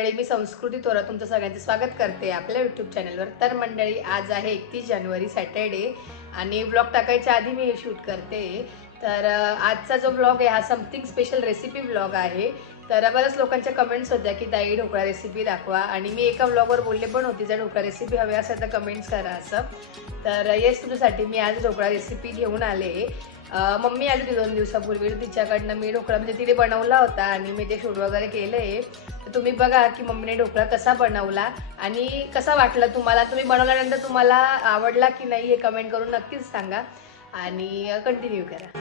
मी संस्कृती थोरात तुमचं सगळ्यांचं स्वागत करते आपल्या यूट्यूब चॅनलवर. तर मंडळी, आज आहे 31 जानेवारी सॅटर्डे आणि ब्लॉग टाकायच्या आधी मी हे शूट करते. तर आजचा जो ब्लॉग आहे हा समथिंग स्पेशल रेसिपी ब्लॉग आहे. तर बऱ्याच लोकांच्या कमेंट्स होत्या की ताई ढोकळा रेसिपी दाखवा, आणि मी एका ब्लॉगवर बोलले पण होती जर ढोकळा रेसिपी हवी असेल तर कमेंट्स करा असं. तर येस, तुझ्यासाठी मी आज ढोकळा रेसिपी घेऊन आले. मम्मी आली होती 2 दिवसापूर्वी, तिच्याकडनं मी ढोकळा म्हणजे तिने बनवला होता आणि मी ते शूट वगैरे केलं आहे. तर तुम्ही बघा की मम्मीने ढोकळा कसा बनवला आणि कसा वाटला तुम्हाला. तुम्ही बनवल्यानंतर तुम्हाला आवडला की नाही हे कमेंट करून नक्कीच सांगा आणि कंटिन्यू करा.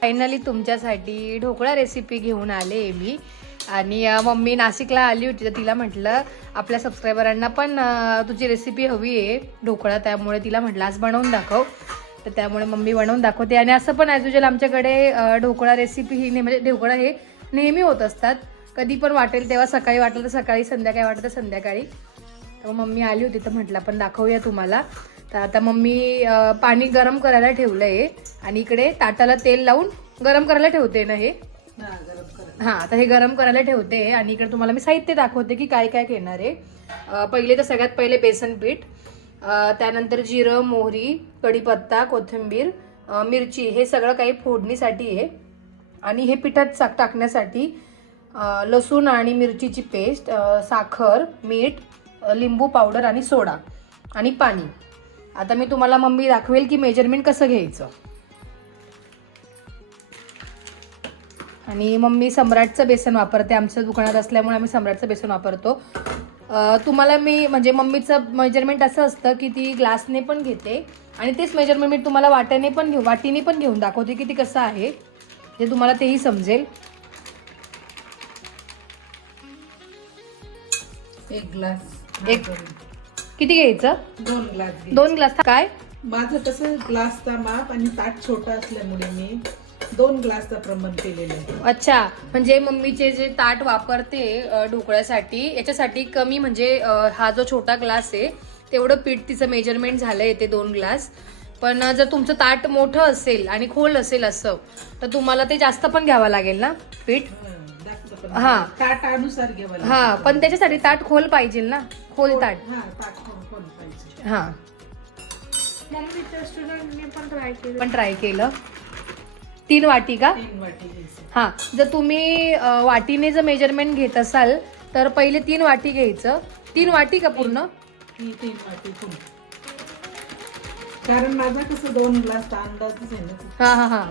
फायनली तुमच्यासाठी ढोकळा रेसिपी घेऊन आले मी. आणि मम्मी नाशिकला आली होती तर तिला म्हटलं आपल्या सबस्क्रायबरांना पण तुझी रेसिपी हवी आहे ढोकळा, त्यामुळे तिला म्हटलं आज बनवून दाखव. तर त्यामुळे मम्मी बनवून दाखवते. आणि असं पण ॲज युजल आमच्याकडे ढोकळा रेसिपी ही म्हणजे ढोकळा हे नेहमी होत असतात. कधी पण वाटेल तेव्हा, सकाळी वाटलं तर सकाळी, संध्याकाळी वाटलं तर संध्याकाळी. तर मम्मी आली होती तर म्हटलं आपण दाखवूया तुम्हाला. तर आता मम्मी पाणी गरम करायला ठेवलं आहे आणि इकडे ताटाला तेल लावून गरम करायला ठेवते ना हे. हां, आता हे गरम करायला ठेवते आणि इकडे तुम्हाला मी साहित्य दाखवते की काय काय घेणार आहे. पहिले तर सगळ्यात पहिले बेसन पीठ, त्यानंतर जिरं, मोहरी, कढीपत्ता, कोथिंबीर, मिरची, हे सगळं काही फोडणीसाठी आहे. आणि हे पिठात टाकण्यासाठी लसूण आणि मिरचीची पेस्ट, साखर, मीठ, लिंबू पावडर आणि सोडा आणि पाणी. आता मी तुम्हाला मम्मी दाखवेल की मेजरमेंट कसं घ्यायचं. आणि मम्मी सम्राटचं बेसन वापरते, आमच्या दुकानात असल्यामुळे आम्ही सम्राटचं बेसन वापरतो. तुम्हाला मी म्हणजे मम्मीचं मेजरमेंट असं असतं की ती ग्लासने पण घेते आणि तेच मेजरमेंट मी तुम्हाला वाटीने पण घेऊन दाखवते की ती कसं आहे, जे तुम्हाला तेही समजेल. 1 ग्लास. किती घ्यायचं? 2 ग्लास. 2 ग्लास. काय माझं कसं ग्लासचा माप आणि ताट छोटा असल्यामुळे मी 2 ग्लासचा प्रमाण केलेलं आहे. अच्छा, म्हणजे मम्मीचे जे ताट वापरते ढोकळ्यासाठी याच्यासाठी कमी, म्हणजे हा जो छोटा ग्लास आहे तेवढं पीठ तिचं मेजरमेंट झालंय ते 2 ग्लास. पण जर तुमचं ताट मोठं असेल आणि खोल असेल असं तर तुम्हाला ते जास्त पण घ्यावं लागेल ना पीठ. हा, ताट अनुसार घ्यावं लागेल. हा, पण त्याच्यासाठी ताट खोल पाहिजे ना, खोल ताट. हा, ताट खोल पाहिजे. हा, पण ट्राय केलं. 3 वाटी का? 3 वाटी घ्यायचं. हा, जर तुम्ही वाटीने जर मेजरमेंट घेत असाल तर पहिले 3 वाटी घ्यायचं. 3 वाटी का पूर्ण? 3 वाटी फुल. कारण माझा कसं 2 ग्लासचा अंदाजच आहे ना. हा हा हा,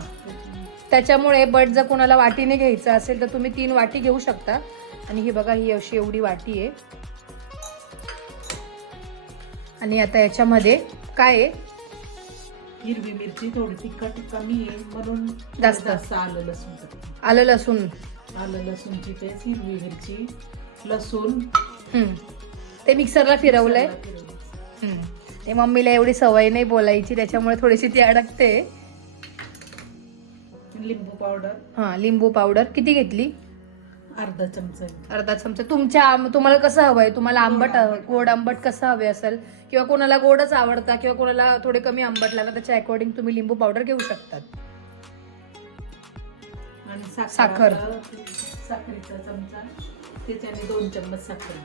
त्याच्यामुळे बट जर कोणाला वाटीने घ्यायचं असेल तर तुम्ही 3 वाटी घेऊ शकता. आणि ही बघा, ही अशी एवढी वाटी आहे. आणि आता याच्यामध्ये काय आहे? हिरवी मिरची थोडी तिखट कमी आहे म्हणून जास्त आलं लसूण. आलं लसूण, आलं लसूणची पेस्ट, हिरवी मिरची, लसूण ते मिक्सरला फिरवलंय. ते मम्मीला एवढी सवय नाही बोलायची त्याच्यामुळे थोडीशी ती अडकते. लिंबू पावडर. हा, लिंबू पावडर किती घेतली? अर्धा चमचा. अर्धा चमचा. तुम्हाला कसं हवंय? तुम्हाला आंबट, गोड आंबट कसं हवे असेल, किंवा कोणाला गोडच आवडतं किंवा कोणाला थोडे कमी आंबट लागलं त्याच्या अकॉर्डिंग तुम्ही लिंबू पावडर घेऊ शकतात. आणि साखर. साखरेचा चमचा, त्याच्याने 2 चम्मच साखर.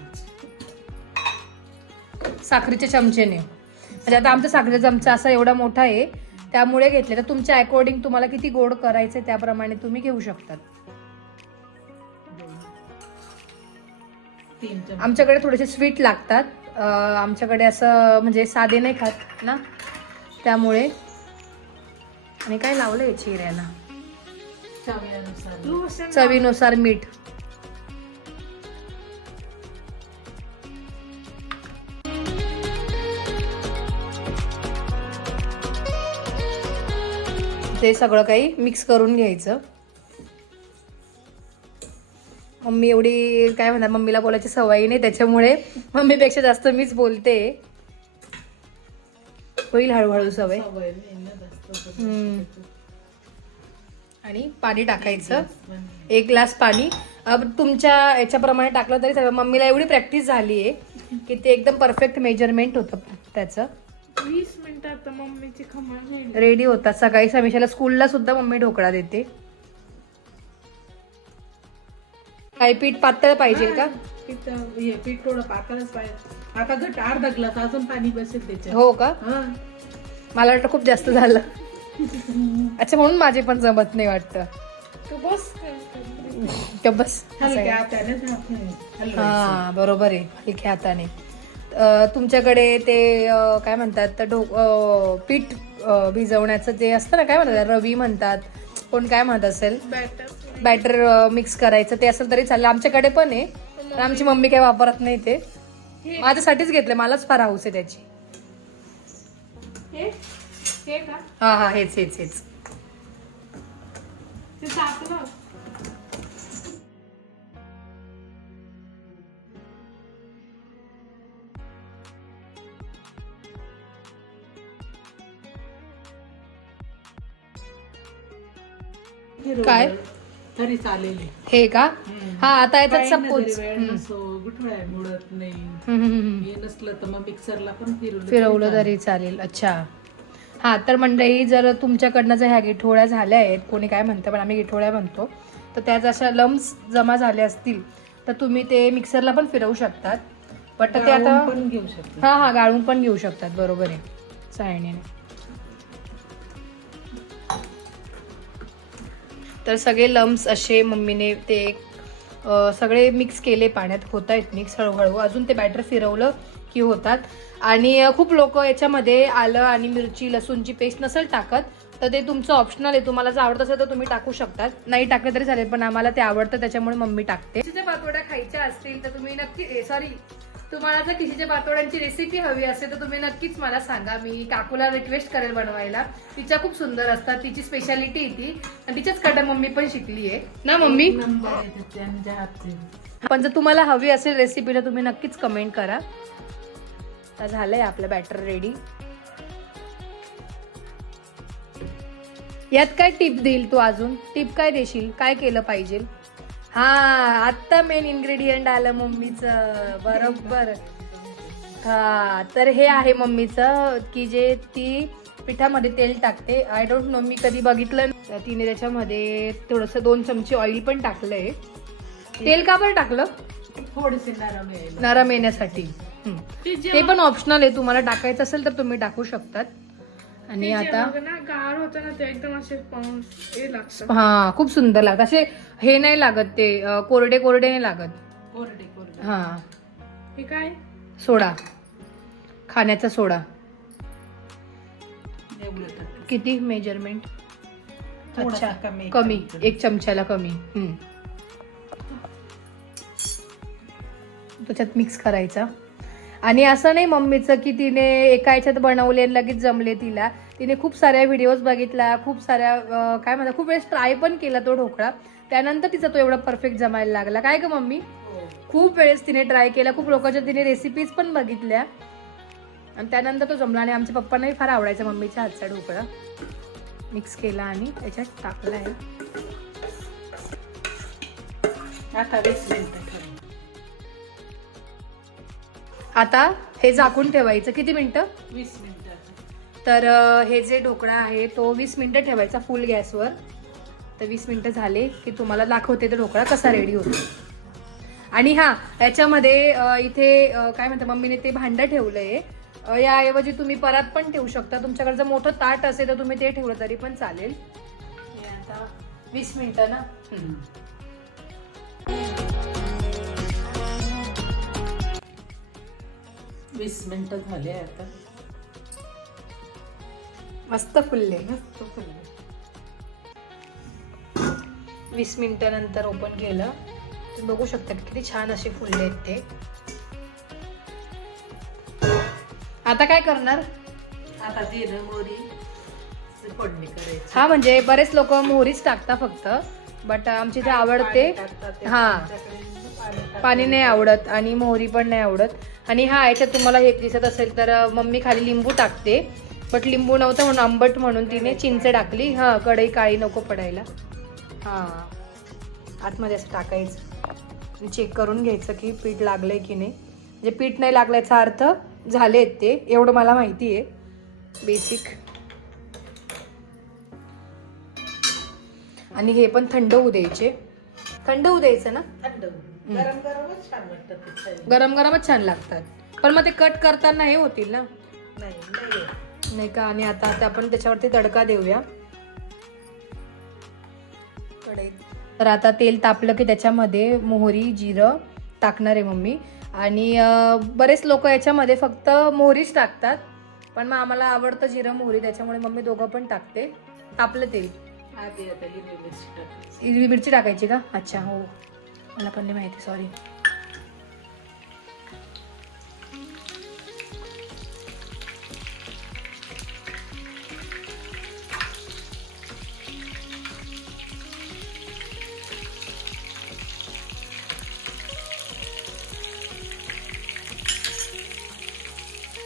साखरेच्या चमचेने. म्हणजे आता आमचा साखरेचा चमचा असा एवढा मोठा आहे त्यामुळे घेतले. तर तुमच्या अकॉर्डिंग तुम्हाला किती गोड करायचं त्याप्रमाणे तुम्ही घेऊ शकतात. 3 चमचे. आमच्याकडे थोडेसे स्वीट लागतात. आमच्याकडे असं म्हणजे साधे नाही खात ना, त्यामुळे. आणि काय लावलंय चिऱ्याला? चवीनुसार मीठ. ते सगळं काही मिक्स करून घ्यायचं. मम्मी एवढी काय म्हणतात, मम्मीला बोलायची सवय नाही त्याच्यामुळे मम्मीपेक्षा जास्त मीच बोलते. होईल हळूहळू सवय. आणि पाणी टाकायचं. 1 ग्लास पाणी. तुमच्या याच्याप्रमाणे टाकलं तरी सगळं. मम्मीला एवढी प्रॅक्टिस झाली आहे की ते एकदम परफेक्ट मेजरमेंट होतं त्याचं. 20 मिनिटात मम्मीची खमण रेडी होतात. सकाळी समीक्षाला स्कूलला सुद्धा मम्मी ढोकळा देते. काही पीठ पातळ पाहिजे का? पीठ थोडं पातळच पाहिजे. आता घट अर्धा ग्लास अजून पाणी बसेल त्याच्यात. हो का? हा. मला वाटतं खूप जास्त झालं. अच्छा, म्हणून माझे पण जमत नाही वाटतं. तू बस बस. हलक्या हातानेच हलवायचं. हा बरोबर आहे, हलक्या हाताने. तुमच्याकडे ते काय म्हणतात पीठ भिजवण्याचं ते असतं ना, काय म्हणतात, रवी म्हणतात, कोण काय म्हणत असेल, बॅटर मिक्स करायचं ते असेल तरी चालेल. आमच्याकडे पण आहे, पण आमची मम्मी काही वापरत नाही ते. माझ्यासाठीच घेतलं, मलाच फार हाऊस आहे त्याची. हे का हा हा, हेच हेच हेच. ते टाकलं. काय? तरी चालेल. हे का? हा, आता याच्यात काही ना सपोज जरी वेळ नसो, गुठळ्या मुडत नाही, हे नसलं तर मग मिक्सरला पण फिरवलं तरी चालेल. अच्छा, हा. तर मंडळी, जर तुमच्याकडनं जर ह्या गिठोळ्या झाल्या आहेत, कोणी काय म्हणतं पण आम्ही गिठोळ्या म्हणतो, तर त्या जशा लम्स जमा झाले असतील तर तुम्ही ते मिक्सरला पण फिरवू शकतात. बट ते आता पण घेऊ शकतो. हा हा, गाळून पण घेऊ शकतात. बरोबर आहे, चाळणीने. तर सगळे लम्स असे मम्मीने ते सगळे मिक्स केले पाण्यात. होत आहेत मिक्स हळूहळू. अजून ते बॅटर फिरवलं की होतात. आणि खूप लोक याच्यामध्ये आलं आणि मिरची लसूणची पेस्ट नसेल टाकत, तर ते तुमचं ऑप्शनल आहे. तुम्हाला जर आवडत असेल तर तुम्ही टाकू शकतात, नाही टाकलं तरी चालेल, पण आम्हाला ते आवडतं त्याच्यामुळे मम्मी टाकते. खिशीच्या पातोड्या खायच्या असतील तर तुम्ही नक्की तुम्हाला जर खिशीच्या पातोड्यांची रेसिपी हवी असेल तर तुम्ही नक्कीच मला सांगा. मी काकूला रिक्वेस्ट करेल बनवायला. तिच्या खूप सुंदर असतात, तिची स्पेशालिटी आहे ती, आणि तिच्याच कडे मम्मी पण शिकली आहे ना मम्मी. पण जर तुम्हाला हवी असेल रेसिपी तर तुम्ही नक्कीच कमेंट करा. आता झालंय आपलं बॅटर रेडी. यात काय टिप देईल तू? अजून टिप काय देशील? काय केलं पाहिजे? हा, आता मेन इन्ग्रेडियंट आलं मम्मीचं. बरोबर. हा, तर हे आहे मम्मीचं, की जे ती पिठामध्ये तेल टाकते. आय डोंट नो, मी कधी बघितलं. तिने त्याच्यामध्ये थोडंसं 2 चमचे ऑइल पण टाकलंय. तेल का बरं टाकलं? थोडेसे नरम येण्यासाठी. ते पण ऑप्शनल आहे, तुम्हाला टाकायचं असेल तर तुम्ही टाकू शकतात. आणि आता गार होतं ना, ते एकदम असे हे लागतं. हा, खूप सुंदर लागत. असे हे नाही लागत, ते कोरडे कोरडे नाही लागत. कोरडे. हा. हे काय? सोडा, खाण्याचा सोडा. किती मेजरमेंट? अच्छा, कमी, 1 चमच्याला कमी. त्याच्यात मिक्स करायचा. आणि असं नाही मम्मीचं की तिने एका ह्याच्यात बनवले आणि लगेच जमले तिला. तिने खूप साऱ्या व्हिडिओज बघितला, खूप साऱ्या काय म्हणतात, खूप वेळेस ट्राय पण केला तो ढोकळा. त्यानंतर तिचा तो एवढा परफेक्ट जमायला लागला. काय ग मम्मी? खूप वेळेस तिने ट्राय केला, खूप लोकांच्या तिने रेसिपीज पण बघितल्या, आणि त्यानंतर तो जमला. आणि आमच्या पप्पांनाही फार आवडायचा मम्मीच्या हातचा ढोकळा. मिक्स केला आणि त्याच्यात टाकलाय. आता 20 मिनिटं. आता हे झाकून ठेवायचं. किती मिनिटं? 20 मिनिटं. तर हे जे ढोकळा आहे तो 20 मिनिटं ठेवायचा फुल गॅसवर. तर 20 मिनिटं झाले की तुम्हाला दाखवते तो ढोकळा कसा रेडी होतो. आणि हा, याच्यामध्ये इथे काय म्हणतात, मम्मीने ते भांडं ठेवलंय. याऐवजी तुम्ही परात पण ठेवू शकता. तुमच्याकडे जर मोठं ताट असेल तर तुम्ही ते ठेवलं तरी पण चालेल. आता 20 मिनिटं ना. 20 मिनिटं झाले आता. मस्त फुलले. मस्त फुलले. 20 मिनिटानंतर ओपन केलं. तुम्ही बघू शकता किती छान असे फुलले आहेत ते. आता काय करणार? आता जिरं मोहरी फोडणी करायची. हा, म्हणजे बरेच लोक मोहरीच टाकतात फक्त, बट आमची जे आवडते. हा, पाणी नाही आवडत आणि मोहरी पण नाही आवडत. आणि हा, याच्यात तुम्हाला हे दिसत असेल तर मम्मी खाली लिंबू टाकते, बट लिंबू नव्हतं म्हणून आंबट म्हणून तिने चिंच टाकली. हा, कढई काळी नको पडायला. हा, आतमध्ये असं टाकायचं, चेक करून घ्यायचं की पीठ लागलंय की नाही. म्हणजे पीठ नाही लागल्याचा अर्थ झालेत ते, एवढं मला माहिती आहे. बेसिक. आणि हे पण थंड होऊ द्यायचे. थंड होऊ द्यायचं ना. थंड गरम गरमच छान वाटतं ते खायला. गरम गरमच छान लागतात. पण मग ते कट करताना हे होतील ना. नाही नाही नाही का. आणि आता आपण त्याच्यावरती तडका देऊया कढईत. तर आता तेल तापलं की त्याच्यामध्ये मोहरी जिरं टाकणार आहे मम्मी. आणि बरेच लोक याच्यामध्ये फक्त मोहरीच टाकतात, पण मग आम्हाला आवडतं जिरं मोहरी, त्याच्यामुळे मम्मी दोघं पण टाकते. तापलं तेल. आधी आता हिरवी मिरची टाकायची. हिरवी मिरची टाकायची का? अच्छा, हो, मला पण नाही माहिती, सॉरी.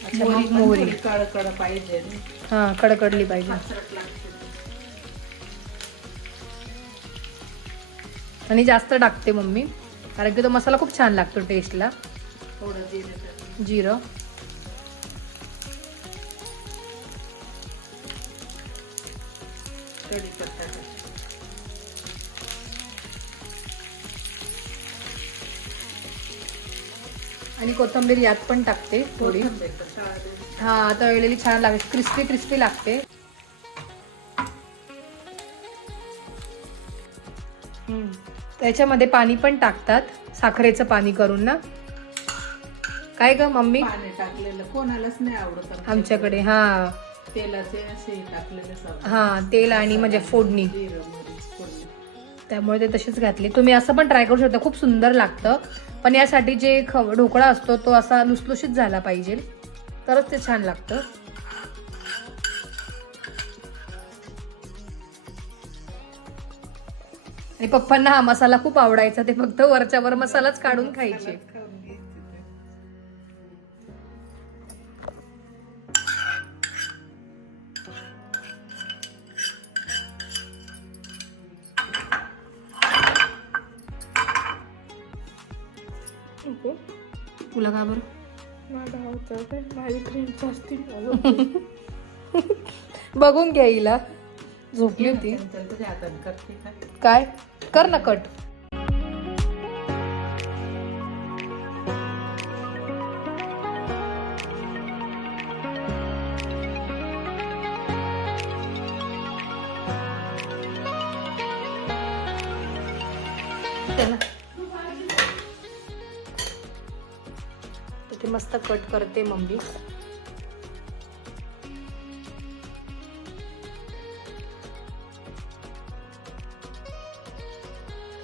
अच्छा, मोहरी कळ पाहिजे. हा, कडकडली पाहिजे. खासरट लागते. आणि जास्त टाकते मम्मी, कारण की तो मसाला खूप छान लागतो टेस्टला. थोडं जिरं टाकते. जिरं. कढीपत्ता टाकायचा. आणि कोथिंबीर यात पण टाकते थोडी. कोथिंबीर टाकायची. हा, तळलेली छान लागते, क्रिस्पी क्रिस्पी लागते. त्याच्यामध्ये पाणी पण टाकतात, साखरेचं पाणी करून ना. काय ग मम्मी? पाणी टाकलेलं कोणालाच नाही आवडत आमच्याकडे. हा, तेलाचे असे टाकलेले. हा, तेल आणि म्हणजे फोडणी, जिरं मोहरी फोडणी. त्यामुळे ते तसेच घातले. तुम्ही असं पण ट्राय करू शकता, खूप सुंदर लागतं. पण यासाठी जे ढोकळा असतो तो असा लुसलुशीत झाला पाहिजे, तरच ते छान लागतं. आणि पप्पांना हा मसाला खूप आवडायचा, ते फक्त वरच्या वर मसालाच काढून खायचे. खाऊन घ्यायचे ते. तुला का बरं? माझा आवडतं माझी क्रीम जास्ती. बघून घ्या, हिला झोपली होती. चल तुझ्या हाताने करते का? काय कर ना कट. ते मस्त कट करते मम्मी.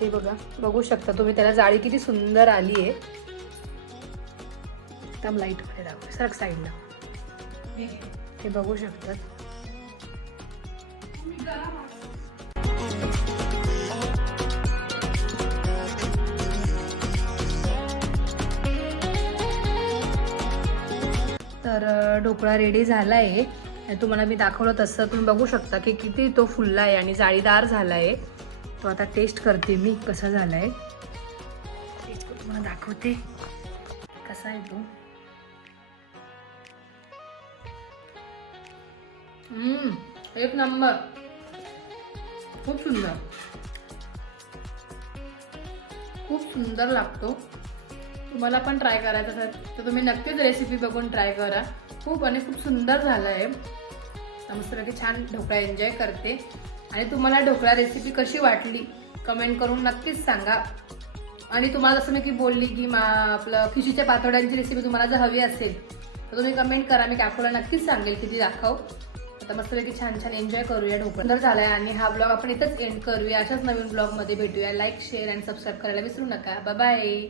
हे बघा, बघू शकता तुम्ही, त्याला जाळी किती सुंदर आली आहे. एकदम लाईट मध्ये दाखव, सरक साईडला. हे बघू शकतात. तर ढोकळा रेडी झाला आहे. तुम्हाला मी दाखवलं तसं तुम्ही बघू शकता की किती तो फुलला आहे आणि जाळीदार झाला आहे. तो आता टेस्ट करते मी कसा झाला आहे. टेस्ट करून तुम्हाला दाखवते कसा आहे तो. एक नंबर, खूप सुंदर, खूप सुंदर लागतो. तुम्हाला पण ट्राय करायचं असेल तर तुम्ही नक्कीच रेसिपी बघून ट्राय करा. खूप आणि खूप सुंदर झालं आहे. मस्तपैकी छान ढोकळा एन्जॉय करते. आणि तुम्हाला ढोकळा रेसिपी कशी वाटली कमेंट करून नक्कीच सांगा. आणि तुम्हाला जसं मी की बोलली की आपलं खिशीच्या पातोड्यांची रेसिपी तुम्हाला जर हवी असेल तर तुम्ही कमेंट करा, मी कॅफोला नक्कीच सांगेल किती दाखव. आता मस्तपैकी छान छान एन्जॉय करूया. ढोकळा सुंदर झालाय आणि हा ब्लॉग आपण इथंच एंड करूया. अशाच नवीन ब्लॉगमध्ये भेटूया. लाईक, शेअर आणि सबस्क्राईब करायला विसरू नका. Bye bye.